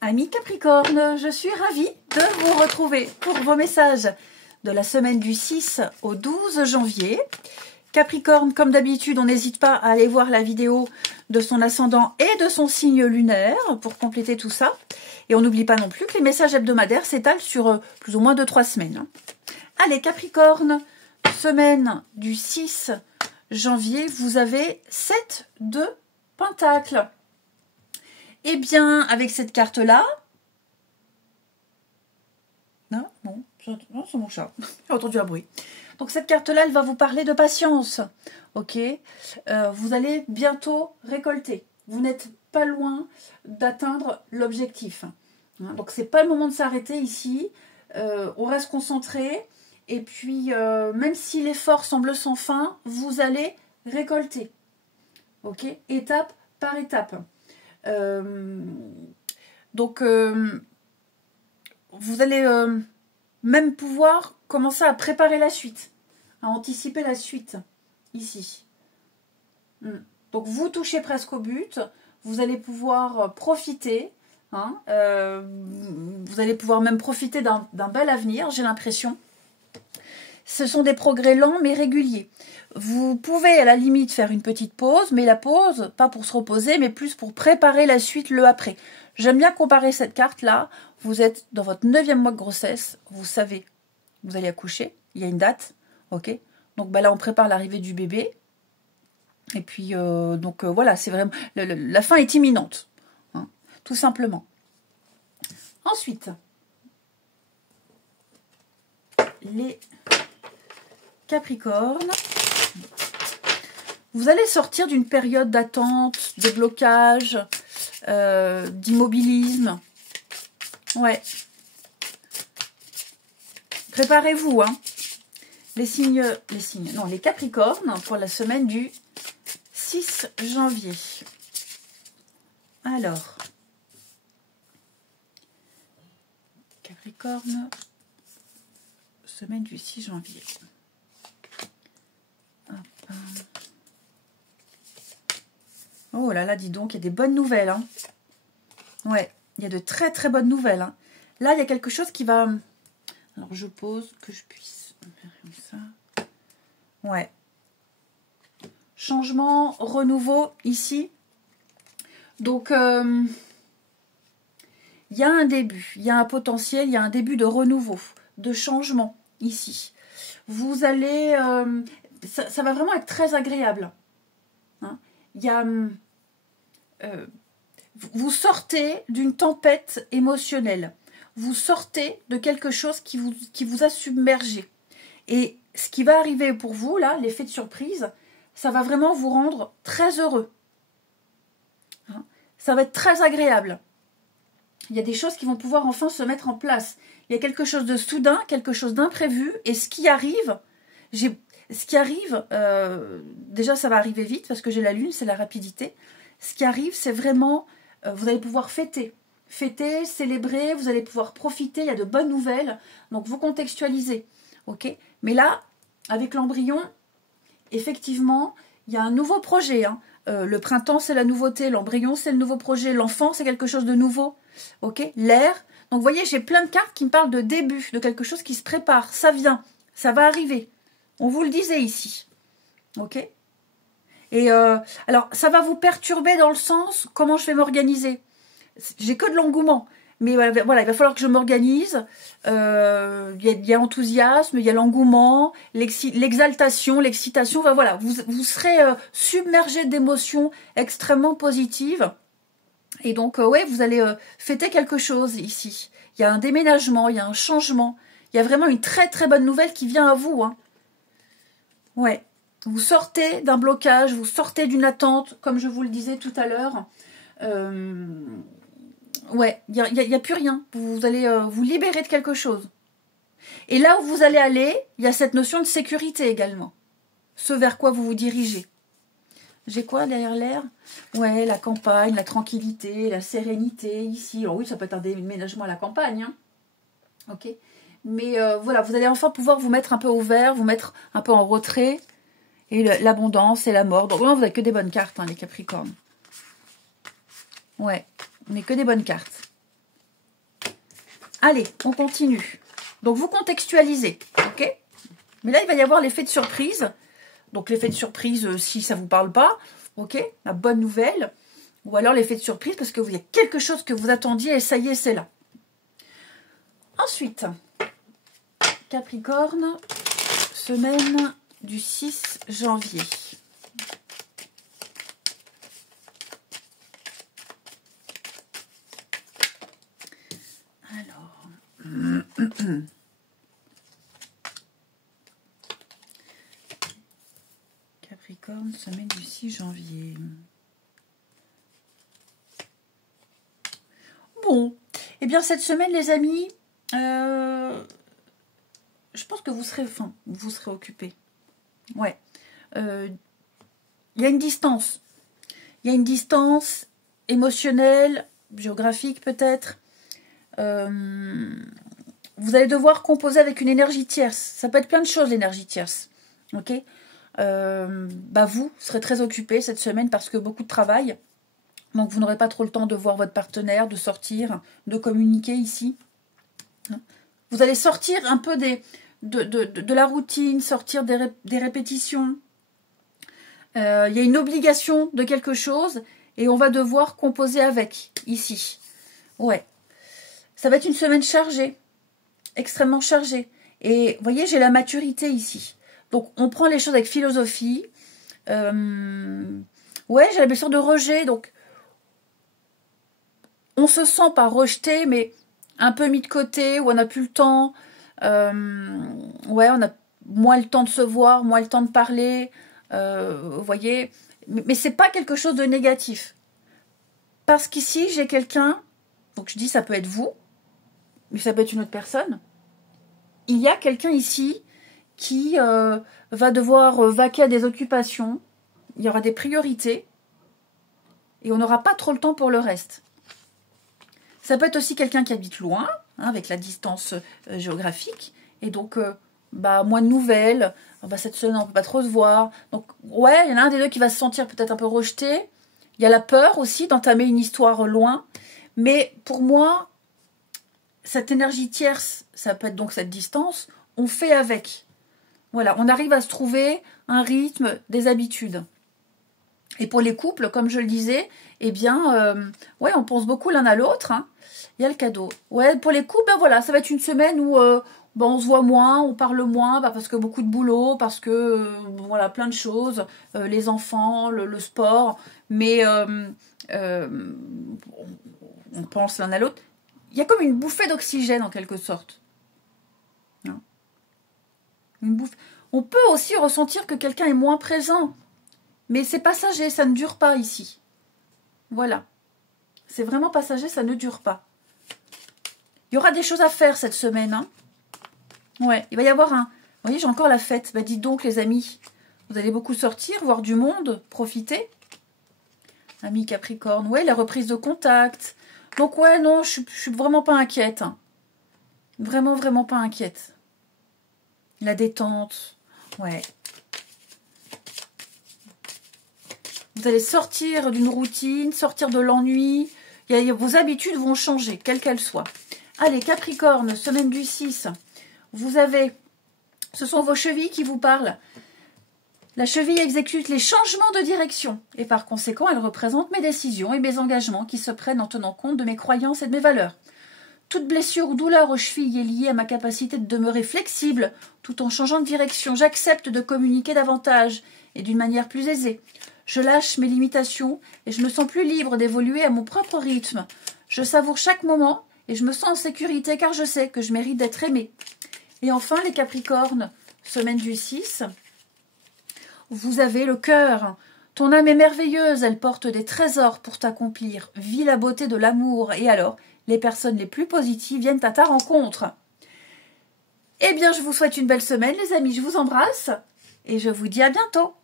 Amis Capricorne, je suis ravie de vous retrouver pour vos messages de la semaine du 6 au 12 janvier. Capricorne, comme d'habitude, on n'hésite pas à aller voir la vidéo de son ascendant et de son signe lunaire pour compléter tout ça. Et on n'oublie pas non plus que les messages hebdomadaires s'étalent sur plus ou moins 2-3 semaines. Allez Capricorne, semaine du 6 janvier, vous avez 7 de Pentacles. Eh bien, avec cette carte-là... Non, bon, c'est mon chat. J'ai entendu un bruit. Donc, cette carte-là, elle va vous parler de patience. Ok, vous allez bientôt récolter. Vous n'êtes pas loin d'atteindre l'objectif. Donc, c'est pas le moment de s'arrêter ici. On reste concentré. Et puis, même si l'effort semble sans fin, vous allez récolter. Ok, étape par étape. Donc, vous allez même pouvoir commencer à préparer la suite, à anticiper la suite, ici. Donc, vous touchez presque au but, vous allez pouvoir profiter, hein, vous allez pouvoir même profiter d'un bel avenir, j'ai l'impression. Ce sont des progrès lents mais réguliers. Vous pouvez à la limite faire une petite pause, mais la pause, pas pour se reposer, mais plus pour préparer la suite, le après. J'aime bien comparer cette carte-là. Vous êtes dans votre 9e mois de grossesse, vous savez, vous allez accoucher, il y a une date, ok. Donc bah là, on prépare l'arrivée du bébé. Et puis, voilà, c'est vraiment... La fin est imminente, hein, tout simplement. Ensuite, les Capricorne, vous allez sortir d'une période d'attente, de blocage, d'immobilisme. Ouais. Préparez-vous, hein. Les Capricornes pour la semaine du 6 janvier. Alors, Capricorne, semaine du 6 janvier. Oh là là, dis donc, il y a des bonnes nouvelles. Hein. Ouais, il y a de très très bonnes nouvelles. Hein. Là, il y a quelque chose qui va... Alors, je pose que je puisse faire comme ça. Ouais. Changement, renouveau, ici. Donc, il y a un début, il y a un potentiel, il y a un début de renouveau, de changement, ici. Vous allez... ça va vraiment être très agréable. Hein. Il y a... vous sortez d'une tempête émotionnelle. Vous sortez de quelque chose qui vous a submergé. Et ce qui va arriver pour vous, là, l'effet de surprise, ça va vraiment vous rendre très heureux. Hein? Ça va être très agréable. Il y a des choses qui vont pouvoir enfin se mettre en place. Il y a quelque chose de soudain, quelque chose d'imprévu. Et ce qui arrive, déjà ça va arriver vite parce que j'ai la lune, c'est la rapidité. Ce qui arrive, c'est vraiment, vous allez pouvoir fêter, célébrer, vous allez pouvoir profiter, il y a de bonnes nouvelles. Donc vous contextualisez, ok. Mais là, avec l'embryon, effectivement, il y a un nouveau projet. Hein. Le printemps, c'est la nouveauté, l'embryon, c'est le nouveau projet, l'enfant, c'est quelque chose de nouveau, ok. L'air. Donc vous voyez, j'ai plein de cartes qui me parlent de début, de quelque chose qui se prépare, ça vient, ça va arriver. On vous le disait ici. Ok. Et alors, ça va vous perturber dans le sens, comment je vais m'organiser. J'ai que de l'engouement. Mais voilà, il va falloir que je m'organise. Il y a enthousiasme, il y a l'engouement, l'exaltation, l'excitation. Voilà, vous serez submergé d'émotions extrêmement positives. Et donc, ouais, vous allez fêter quelque chose ici. Il y a un déménagement, il y a un changement. Il y a vraiment une très très bonne nouvelle qui vient à vous. Hein. Ouais, vous sortez d'un blocage, vous sortez d'une attente, comme je vous le disais tout à l'heure. Ouais, il n'y a plus rien. Vous allez vous libérer de quelque chose. Et là où vous allez aller, il y a cette notion de sécurité également. Ce vers quoi vous vous dirigez. J'ai quoi derrière l'air? Ouais, la campagne, la tranquillité, la sérénité ici. Alors oui, ça peut être un déménagement à la campagne. Hein. Ok. Mais voilà, vous allez enfin pouvoir vous mettre un peu au vert, vous mettre un peu en retrait. Et l'abondance et la mort. Donc vraiment, vous n'avez que des bonnes cartes, hein, les Capricornes. Ouais, mais que des bonnes cartes. Allez, on continue. Donc, vous contextualisez, ok? Mais là, il va y avoir l'effet de surprise. Donc, l'effet de surprise, si ça ne vous parle pas, ok? La bonne nouvelle. Ou alors l'effet de surprise parce que il y a quelque chose que vous attendiez et ça y est, c'est là. Ensuite, Capricorne, semaine du 6 janvier. Alors... Capricorne, semaine du 6 janvier. Bon, eh bien cette semaine, les amis, je pense que vous serez occupés. Ouais. Il y a une distance. Il y a une distance émotionnelle, géographique peut-être. Vous allez devoir composer avec une énergie tierce. Ça peut être plein de choses, l'énergie tierce. Ok. Vous serez très occupés cette semaine parce que beaucoup de travail. Donc vous n'aurez pas trop le temps de voir votre partenaire, de sortir, de communiquer ici. Vous allez sortir un peu de la routine, sortir des répétitions. Il y a une obligation de quelque chose et on va devoir composer avec, ici. Ouais. Ça va être une semaine chargée, extrêmement chargée. Et vous voyez, j'ai la maturité ici. Donc, on prend les choses avec philosophie. Ouais, j'ai la blessure de rejet. Donc, on se sent pas rejeté, mais un peu mis de côté, où on n'a plus le temps. Ouais, on a moins le temps de se voir, moins le temps de parler. Vous voyez, mais c'est pas quelque chose de négatif. Parce qu'ici, j'ai quelqu'un, donc je dis ça peut être vous, mais ça peut être une autre personne. Il y a quelqu'un ici qui va devoir vaquer à des occupations. Il y aura des priorités. Et on n'aura pas trop le temps pour le reste. Ça peut être aussi quelqu'un qui habite loin, avec la distance géographique. Et donc, moins de nouvelles. Cette semaine, on ne peut pas trop se voir. Donc, ouais, il y en a un des deux qui va se sentir peut-être un peu rejeté. Il y a la peur aussi d'entamer une histoire loin. Mais pour moi, cette énergie tierce, ça peut être donc cette distance, on fait avec. Voilà, on arrive à se trouver un rythme, des habitudes. Et pour les couples, comme je le disais, eh bien, ouais, on pense beaucoup l'un à l'autre. Il y a le cadeau. Ouais, pour les couples, voilà, ça va être une semaine où on se voit moins, on parle moins, parce que beaucoup de boulot, parce que, voilà, plein de choses, les enfants, le sport, mais on pense l'un à l'autre. Il y a comme une bouffée d'oxygène, en quelque sorte. Une bouffe. On peut aussi ressentir que quelqu'un est moins présent. Mais c'est passager, ça ne dure pas ici. Voilà. C'est vraiment passager, ça ne dure pas. Il y aura des choses à faire cette semaine. Ouais, il va y avoir un... Vous voyez, j'ai encore la fête. Dites donc, les amis, vous allez beaucoup sortir, voir du monde, profiter. Amis Capricorne, ouais, la reprise de contact. Donc, ouais, non, je suis vraiment pas inquiète. Vraiment, vraiment pas inquiète. La détente, ouais. Vous allez sortir d'une routine, sortir de l'ennui. Vos habitudes vont changer, quelles qu'elles soient. Allez, Capricorne, semaine du 6. Vous avez... Ce sont vos chevilles qui vous parlent. La cheville exécute les changements de direction. Et par conséquent, elle représente mes décisions et mes engagements qui se prennent en tenant compte de mes croyances et de mes valeurs. Toute blessure ou douleur aux chevilles est liée à ma capacité de demeurer flexible tout en changeant de direction. J'accepte de communiquer davantage et d'une manière plus aisée. Je lâche mes limitations et je me sens plus libre d'évoluer à mon propre rythme. Je savoure chaque moment et je me sens en sécurité car je sais que je mérite d'être aimée. Et enfin, les Capricornes, semaine du 6, vous avez le cœur. Ton âme est merveilleuse, elle porte des trésors pour t'accomplir. Vis la beauté de l'amour et alors, les personnes les plus positives viennent à ta rencontre. Eh bien, je vous souhaite une belle semaine, les amis. Je vous embrasse et je vous dis à bientôt.